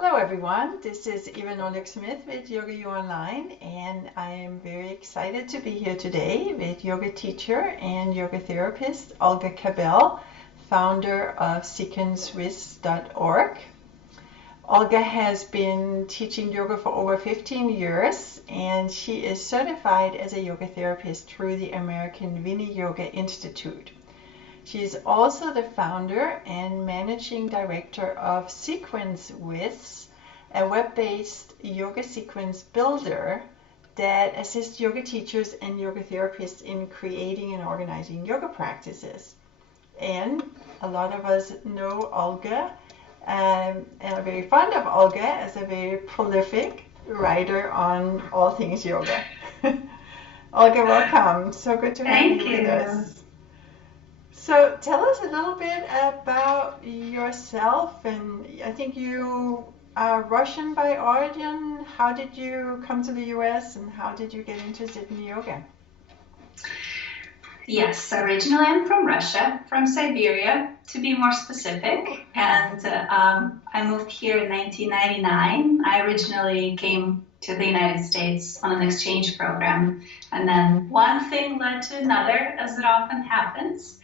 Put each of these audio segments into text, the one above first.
Hello everyone, this is Olga Smith with Yoga U Online, and I am very excited to be here today with yoga teacher and yoga therapist Olga Kabel, founder of sequencewith.org. Olga has been teaching yoga for over 15 years, and she is certified as a yoga therapist through the American Vini Yoga Institute. She is also the founder and managing director of Sequence With, a web-based yoga sequence builder that assists yoga teachers and yoga therapists in creating and organizing yoga practices. And a lot of us know Olga and are very fond of Olga as a very prolific writer on all things yoga. Olga, welcome. So good to have you with us. So tell us a little bit about yourself, and I think you are Russian by origin. How did you come to the US and how did you get interested in yoga? Yes, originally I'm from Russia, from Siberia to be more specific, and I moved here in 1999. I originally came to the United States on an exchange program, and then one thing led to another, as it often happens.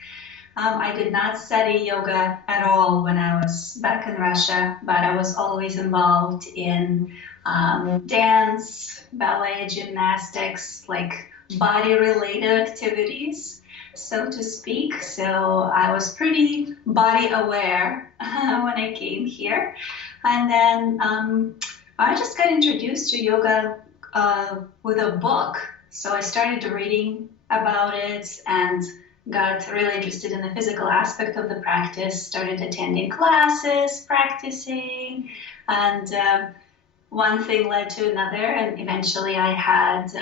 I did not study yoga at all when I was back in Russia, but I was always involved in dance, ballet, gymnastics, like body-related activities, so to speak. So I was pretty body aware when I came here. And then I just got introduced to yoga with a book. So I started reading about it and got really interested in the physical aspect of the practice, started attending classes, practicing, and one thing led to another, and eventually I had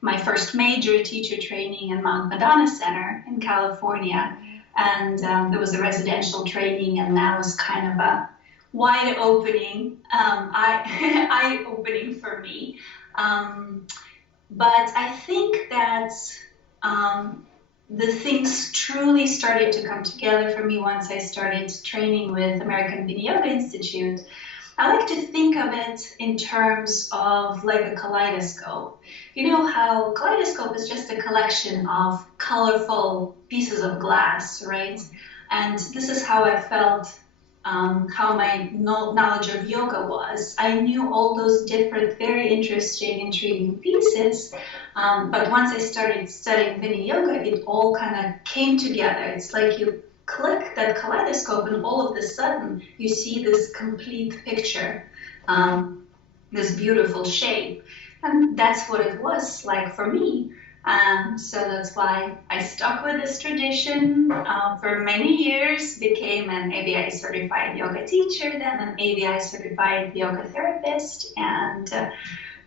my first major teacher training in Mount Madonna Center in California, and there was a residential training, and that was kind of a wide opening, eye-opening for me. But I think that the things truly started to come together for me once I started training with American Vini Yoga Institute. I like to think of it in terms of like a kaleidoscope. You know how kaleidoscope is just a collection of colorful pieces of glass, right? And this is how I felt, how my knowledge of yoga was. I knew all those different, very interesting, intriguing pieces, but once I started studying Vini Yoga, it all kind of came together. It's like you click that kaleidoscope and all of a sudden you see this complete picture, this beautiful shape. And that's what it was like for me. So that's why I stuck with this tradition for many years, became an ABI certified yoga teacher, then an ABI certified yoga therapist, and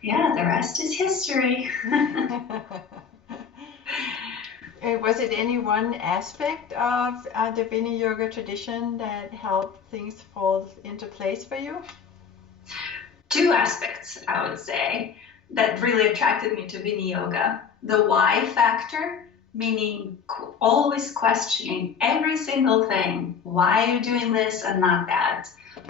yeah, the rest is history. Was it any one aspect of the Vini Yoga tradition that helped things fall into place for you? Two aspects, I would say, that really attracted me to Vini Yoga. The why factor, meaning always questioning every single thing. Why are you doing this and not that?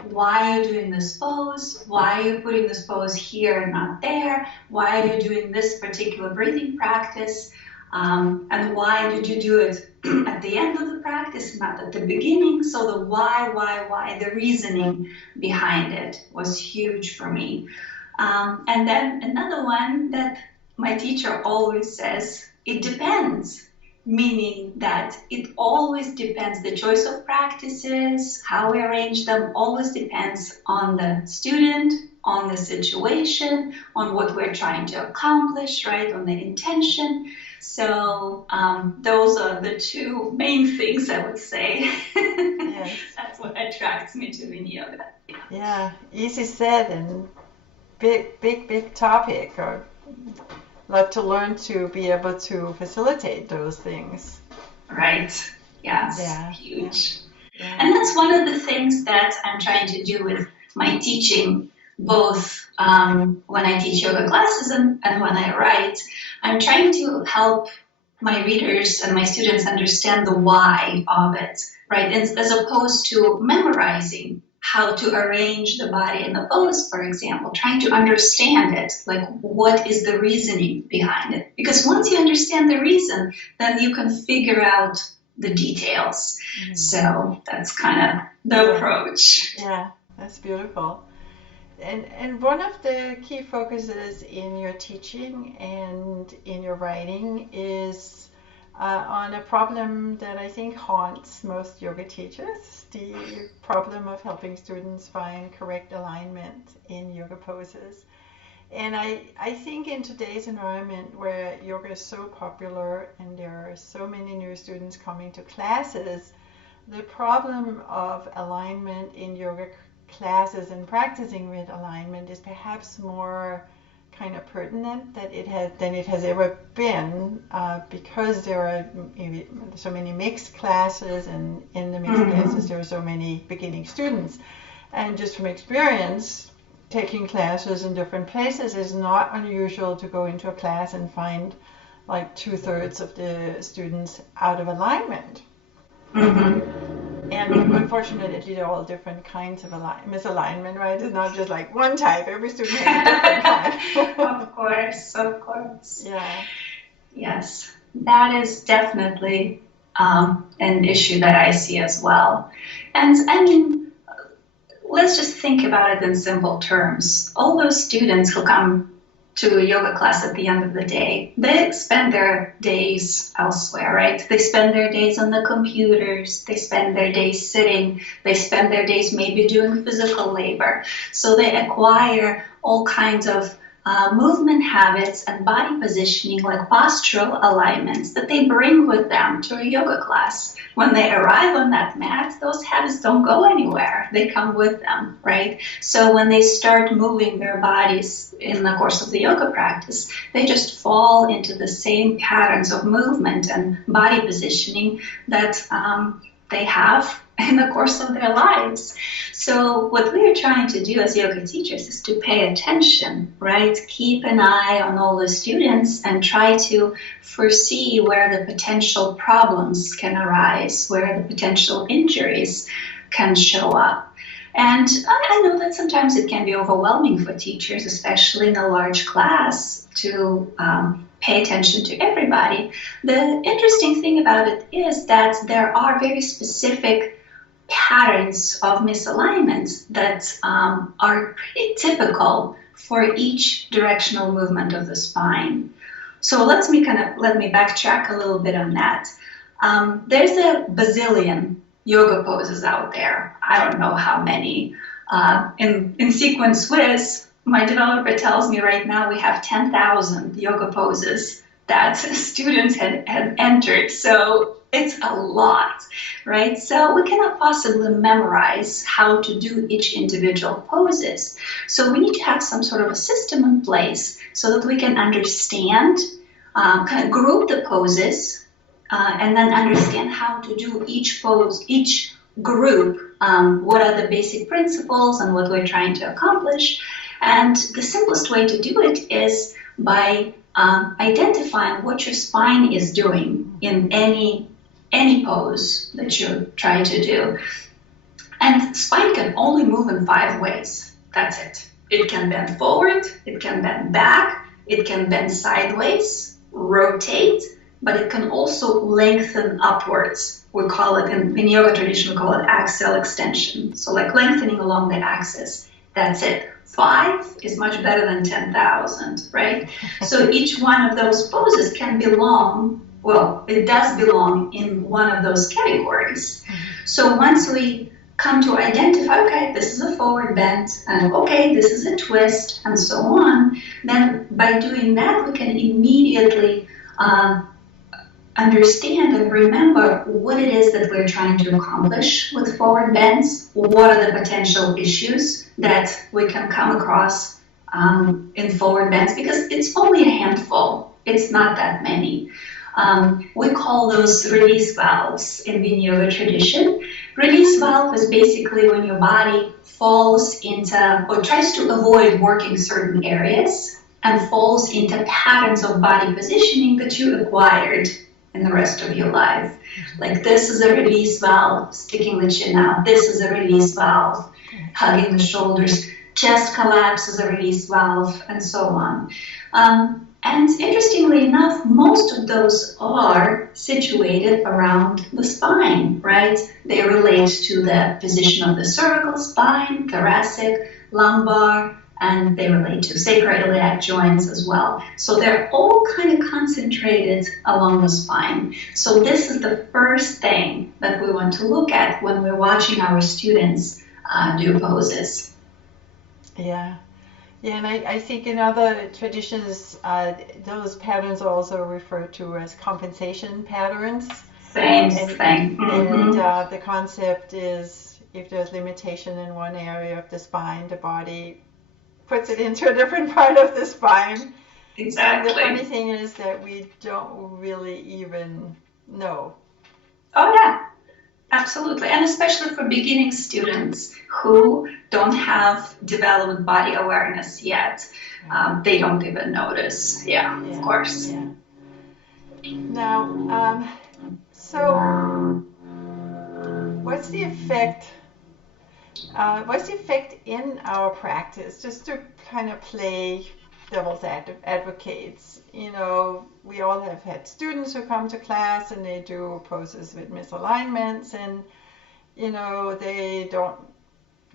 Why are you doing this pose? Why are you putting this pose here and not there? Why are you doing this particular breathing practice? And why did you do it at the end of the practice, not at the beginning? So the why, the reasoning behind it was huge for me. And then another one that my teacher always says, it depends, meaning that it always depends. The choice of practices, how we arrange them, always depends on the student, on the situation, on what we're trying to accomplish, right, on the intention. So those are the two main things I would say. Yes. That's what attracts me to Vini Yoga. Yeah, easy said and big topic. Or lot to learn to be able to facilitate those things. Right. Yes. Yeah. Huge. Yeah. And that's one of the things that I'm trying to do with my teaching, both when I teach yoga classes and when I write. I'm trying to help my readers and my students understand the why of it, right? As opposed to memorizing how to arrange the body in the pose, for example, trying to understand it, like what is the reasoning behind it? Because once you understand the reason, then you can figure out the details. Mm-hmm. So that's kind of the approach. Yeah, that's beautiful. And one of the key focuses in your teaching and in your writing is on a problem that I think haunts most yoga teachers, the problem of helping students find correct alignment in yoga poses. And I think in today's environment where yoga is so popular and there are so many new students coming to classes, the problem of alignment in yoga classes and practicing with alignment is perhaps more kind of pertinent than it has ever been, because there are so many mixed classes, and in the mixed classes there are so many beginning students. And just from experience, taking classes in different places, is not unusual to go into a class and find like 2/3 of the students out of alignment. And unfortunately, they're all different kinds of misalignment, right? It's not just like one type. Every student has a different kind. Of course. Yeah. Yes, that is definitely an issue that I see as well. And I mean, let's just think about it in simple terms. All those students who come to a yoga class at the end of the day, they spend their days elsewhere, right? They spend their days on the computers, they spend their days sitting, they spend their days maybe doing physical labor. So they acquire all kinds of movement habits and body positioning, like postural alignments, that they bring with them to a yoga class. When they arrive on that mat, those habits don't go anywhere. They come with them, right? So when they start moving their bodies in the course of the yoga practice, they just fall into the same patterns of movement and body positioning that they have in the course of their lives. So what we are trying to do as yoga teachers is to pay attention, right? Keep an eye on all the students and try to foresee where the potential problems can arise, where the potential injuries can show up. And I know that sometimes it can be overwhelming for teachers, especially in a large class, to pay attention to everybody. The interesting thing about it is that there are very specific patterns of misalignment that are pretty typical for each directional movement of the spine. So let me backtrack a little bit on that. There's a bazillion yoga poses out there. I don't know how many. In Sequence Swiss, my developer tells me right now we have 10,000 yoga poses that students had entered. So it's a lot, right? So we cannot possibly memorize how to do each individual poses. So we need to have some sort of a system in place so that we can understand, kind of group the poses, and then understand how to do each pose, each group, what are the basic principles and what we're trying to accomplish. And the simplest way to do it is by identifying what your spine is doing in any pose that you're trying to do. And spine can only move in 5 ways. That's it. It can bend forward, it can bend back, it can bend sideways, rotate, but it can also lengthen upwards. We call it, in yoga tradition, we call it axial extension. So like lengthening along the axis. That's it. 5 is much better than 10,000, right? So each one of those poses can belong, well, it does belong in one of those categories. So once we come to identify, okay, this is a forward bend, and okay, this is a twist, and so on, then by doing that, we can immediately understand and remember what it is that we're trying to accomplish with forward bends, what are the potential issues that we can come across in forward bends, because it's only a handful, it's not that many. We call those release valves in Vini yoga tradition. Release valve is basically when your body falls into, or tries to avoid working certain areas and falls into patterns of body positioning that you acquired in the rest of your life. Like this is a release valve, sticking the chin out. This is a release valve. hugging the shoulders, chest collapse as a release valve, and so on. And interestingly enough, most of those are situated around the spine, right? They relate to the position of the cervical spine, thoracic, lumbar, and they relate to sacroiliac joints as well. So they're all kind of concentrated along the spine. So this is the first thing that we want to look at when we're watching our students do poses. Yeah. Yeah, and I think in other traditions, those patterns are also referred to as compensation patterns. Same thing. And the concept is if there's limitation in one area of the spine, the body puts it into a different part of the spine. Exactly. And the funny thing is that we don't really even know. Oh, yeah. Absolutely, and especially for beginning students who don't have developed body awareness yet, they don't even notice. Yeah, of course. Yeah. Now, so what's the effect? What's the effect in our practice? Just to kind of play devil's advocates. You know, we all have had students who come to class and they do poses with misalignments, and you know, they don't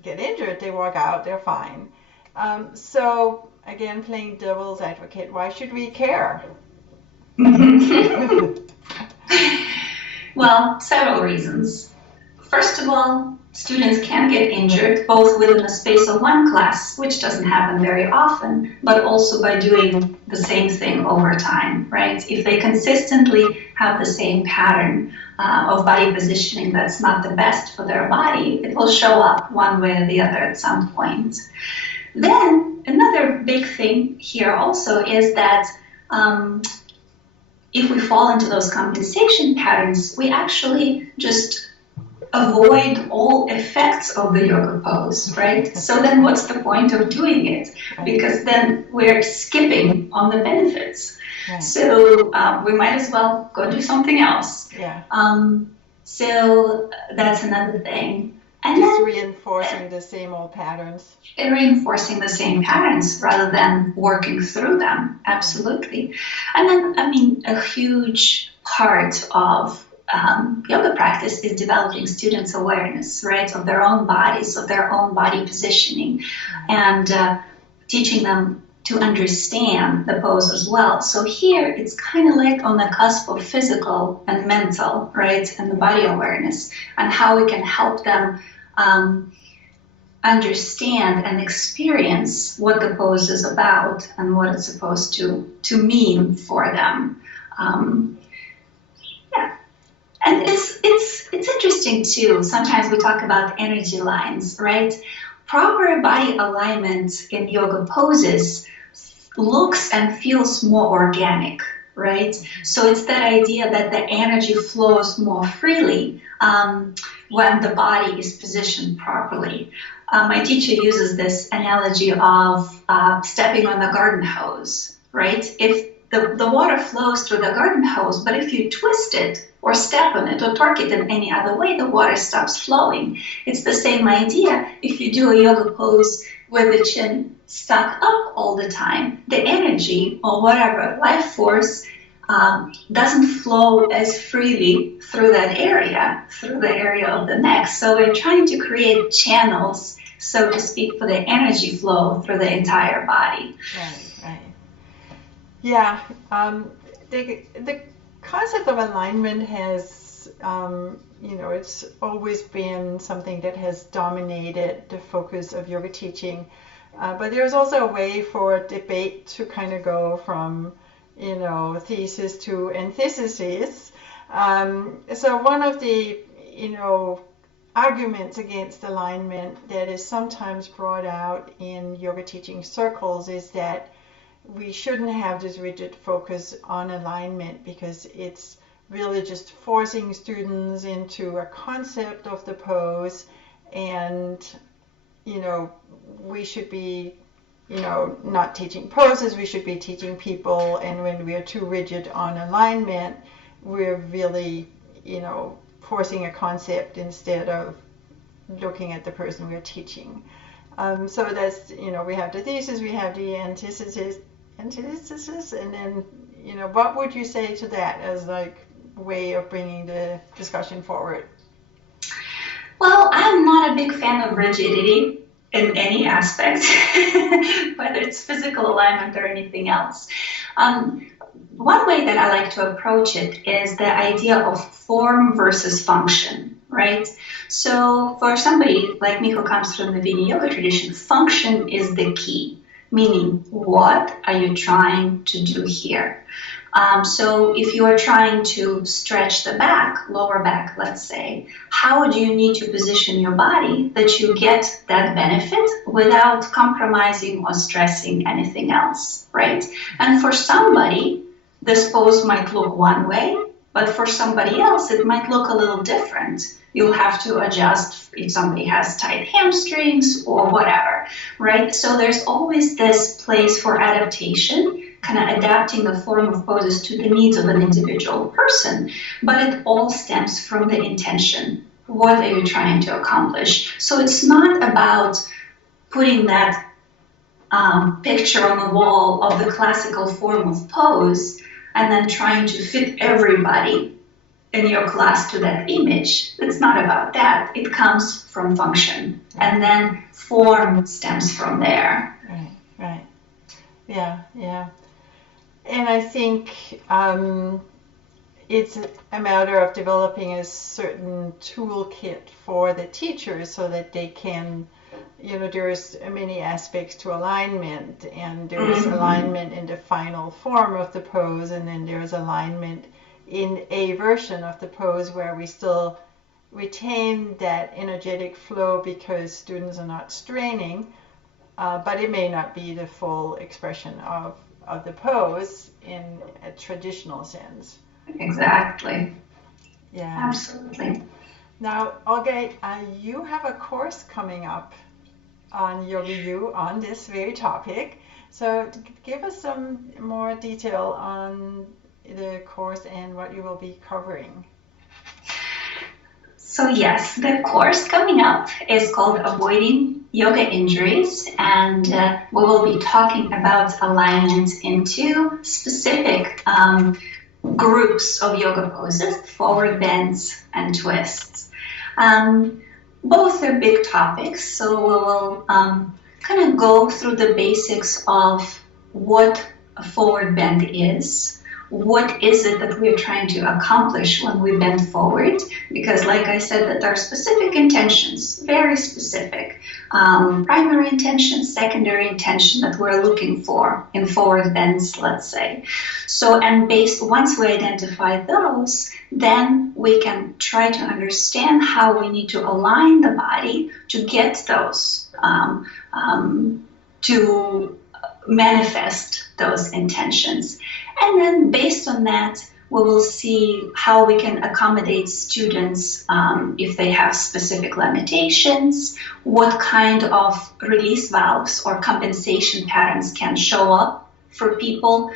get injured, they walk out, they're fine. So again, playing devil's advocate, why should we care? Well, several reasons. First of all, students can get injured both within the space of one class, which doesn't happen very often, but also by doing the same thing over time, right? If they consistently have the same pattern of body positioning that's not the best for their body, it will show up one way or the other at some point. Then another big thing here also is that if we fall into those compensation patterns, we actually just avoid all effects of the yoga pose, right? So then what's the point of doing it? Because then we're skipping on the benefits. Right. So we might as well go do something else. Yeah. So that's another thing. And just then, reinforcing the same old patterns. Reinforcing the same patterns rather than working through them. Absolutely. And then, I mean, a huge part of yoga practice is developing students' awareness, right, of their own bodies, of their own body positioning, and teaching them to understand the pose as well. So here it's kind of like on the cusp of physical and mental, right, and the body awareness, and how we can help them understand and experience what the pose is about and what it's supposed to mean for them. And it's interesting too. Sometimes we talk about energy lines, right? Proper body alignment in yoga poses looks and feels more organic, right? So it's that idea that the energy flows more freely when the body is positioned properly. My teacher uses this analogy of stepping on the garden hose, right? If the water flows through the garden hose, but if you twist it or step on it or torque it in any other way, the water stops flowing. It's the same idea. If you do a yoga pose with the chin stuck up all the time, the energy or whatever life force doesn't flow as freely through that area, through the area of the neck. So we're trying to create channels, so to speak, for the energy flow through the entire body. Right. Yeah, the concept of alignment has, it's always been something that has dominated the focus of yoga teaching. But there's also a way for debate to kind of go from, thesis to antithesis. So one of the, arguments against alignment that is sometimes brought out in yoga teaching circles is that we shouldn't have this rigid focus on alignment because it's really just forcing students into a concept of the pose, and we should be not teaching poses, we should be teaching people, and when we're too rigid on alignment, we're really forcing a concept instead of looking at the person we're teaching. So that's, we have the thesis, we have the antithesis, and then, what would you say to that as like way of bringing the discussion forward? Well, I'm not a big fan of rigidity in any aspect, whether it's physical alignment or anything else. One way that I like to approach it is the idea of form versus function, right? So for somebody like me who comes from the Vini yoga tradition, function is the key, meaning what are you trying to do here? So if you are trying to stretch the back, lower back, let's say, how do you need to position your body that you get that benefit without compromising or stressing anything else, right? And for somebody, this pose might look one way, but for somebody else, it might look a little different. You'll have to adjust if somebody has tight hamstrings or whatever, right? So there's always this place for adaptation, kind of adapting the form of poses to the needs of an individual person, but it all stems from the intention. What are you trying to accomplish? So it's not about putting that picture on the wall of the classical form of pose and then trying to fit everybody in your class to that image. It's not about that. It comes from function, and then form stems from there. Right. Yeah. And I think it's a matter of developing a certain toolkit for the teachers so that they can, there's many aspects to alignment, and there's alignment in the final form of the pose, and then there's alignment in a version of the pose where we still retain that energetic flow because students are not straining, but it may not be the full expression of the pose in a traditional sense. Exactly. Yeah. Absolutely. Now, Olga, you have a course coming up on Yoga U on this very topic. So give us some more detail on the course and what you will be covering. So yes, the course coming up is called Avoiding Yoga Injuries, and we will be talking about alignment in two specific groups of yoga poses, forward bends and twists. Both are big topics, so we will kind of go through the basics of what a forward bend is. What is it that we're trying to accomplish when we bend forward? Because like I said, that there are specific intentions, very specific. Primary intention, secondary intention that we're looking for in forward bends, let's say. So, and once we identify those, then we can try to understand how we need to align the body to get those, to manifest those intentions. And then based on that, we will see how we can accommodate students if they have specific limitations, what kind of release valves or compensation patterns can show up for people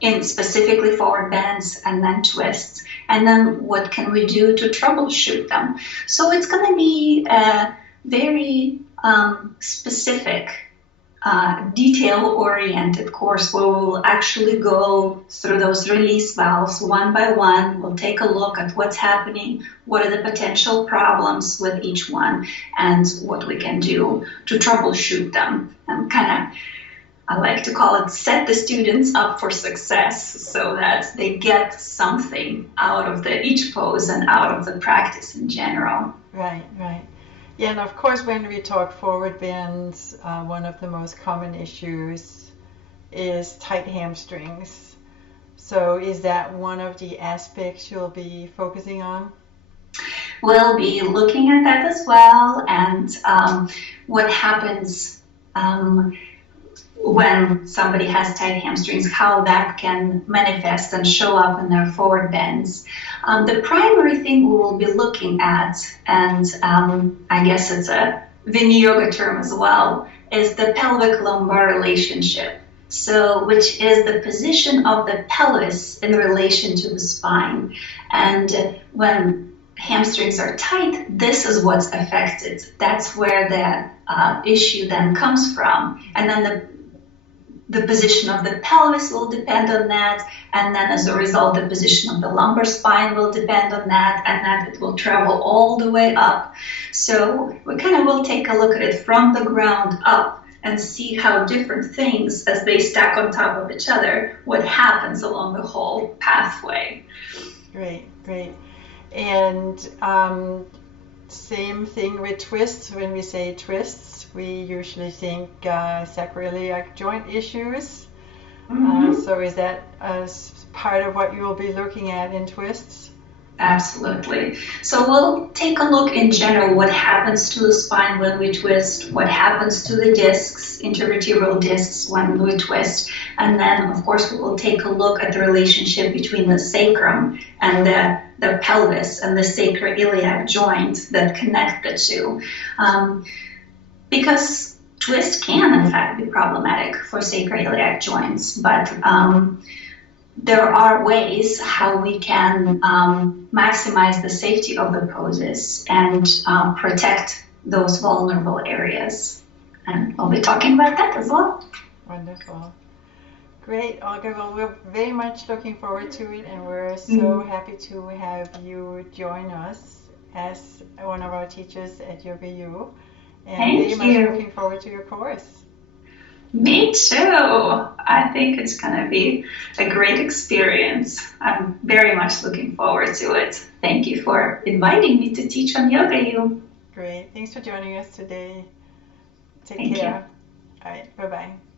in specifically forward bends and then twists, and then what can we do to troubleshoot them. So it's going to be a very specific detail-oriented course where we'll actually go through those release valves one by one. We'll take a look at what's happening, what are the potential problems with each one, and what we can do to troubleshoot them. And kind of, I like to call it, set the students up for success so that they get something out of each pose and out of the practice in general. Right. Yeah, and of course, when we talk forward bends, one of the most common issues is tight hamstrings. So is that one of the aspects you'll be focusing on? We'll be looking at that as well, and what happens when somebody has tight hamstrings, how that can manifest and show up in their forward bends. The primary thing we will be looking at, and I guess it's a Vini yoga term as well, is the pelvic lumbar relationship. So, which is the position of the pelvis in relation to the spine. And when hamstrings are tight, this is what's affected. That's where the issue then comes from. And then the position of the pelvis will depend on that. And then as a result, the position of the lumbar spine will depend on that, and that it will travel all the way up. So we kind of will take a look at it from the ground up and see how different things, as they stack on top of each other, what happens along the whole pathway. Great, great. And same thing with twists. When we say twists, we usually think sacroiliac joint issues. So is that part of what you will be looking at in twists? Absolutely. So we'll take a look in general what happens to the spine when we twist, what happens to the discs, intervertebral discs when we twist, and then of course we will take a look at the relationship between the sacrum and the pelvis and the sacroiliac joint that connect the two. Because twist can in fact be problematic for sacroiliac joints, but there are ways how we can maximize the safety of the poses and protect those vulnerable areas. And we'll be talking about that as well. Wonderful. Great, Olga. Well, we're very much looking forward to it, and we're so happy to have you join us as one of our teachers at Yoga U. And Thank very you. much looking forward to your course. Me too. I think it's going to be a great experience. I'm very much looking forward to it. Thank you for inviting me to teach on Yoga U. Great. Thanks for joining us today. Take Thank care. All right. Bye-bye.